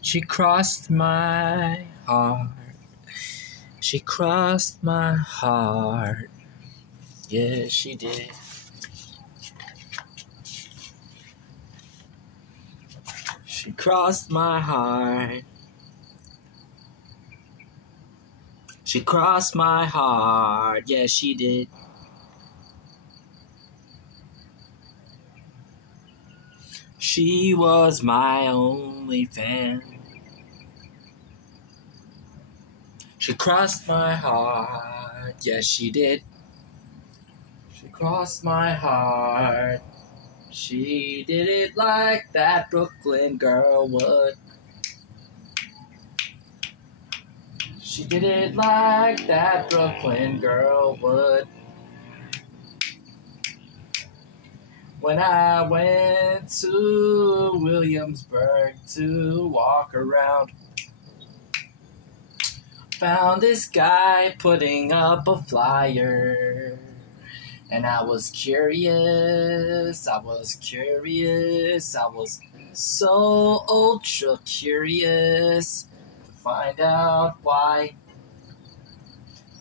She crossed my heart. She crossed my heart. Yeah, she did. She crossed my heart. She crossed my heart. Yeah, she did. She was my only fan. She crossed my heart. Yes, she did. She crossed my heart. She did it like that Brooklyn girl would. She did it like that Brooklyn girl would. When I went to Williamsburg to walk around, found this guy putting up a flyer. And I was curious, I was so ultra curious to find out why.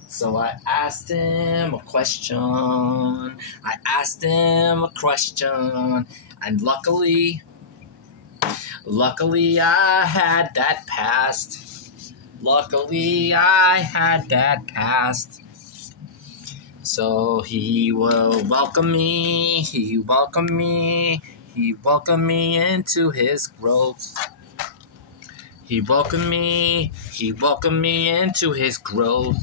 So I asked him a question, and luckily I had that passed. So he will welcome me into his growth. He welcomed me into his growth.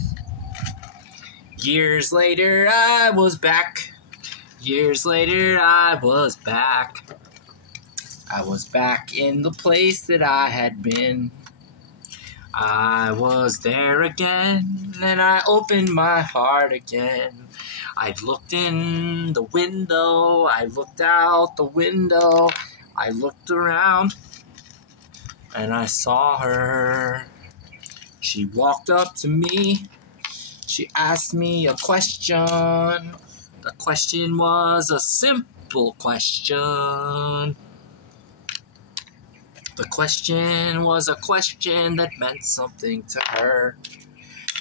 Years later, I was back. I was back in the place that I had been. I was there again, and I opened my heart again. I looked in the window, I looked out the window, I looked around, and I saw her. She walked up to me. She asked me a question. The question was a simple question. The question was a question that meant something to her,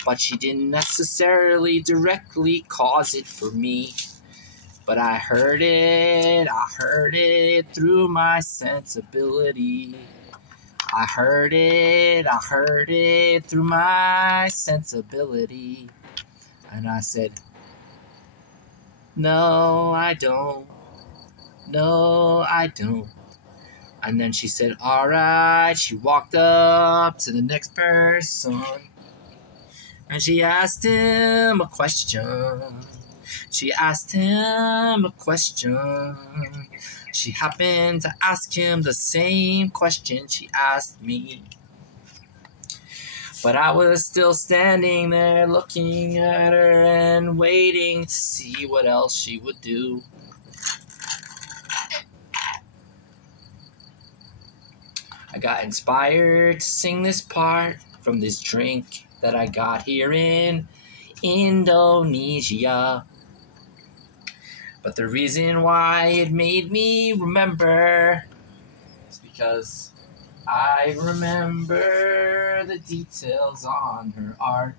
but she didn't necessarily directly cause it for me. But I heard it through my sensibility. I heard it through my sensibility. And I said, no, I don't. And then she said, all right. She walked up to the next person, and she asked him a question. She happened to ask him the same question she asked me. But I was still standing there looking at her and waiting to see what else she would do. I got inspired to sing this part from this drink that I got here in Indonesia. But the reason why it made me remember is because I remember the details on her art.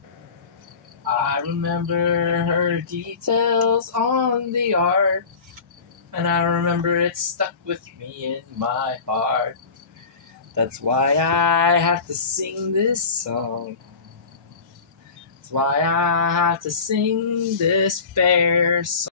I remember her details on the art. And I remember it stuck with me in my heart. That's why I have to sing this song. That's why I have to sing this fair song.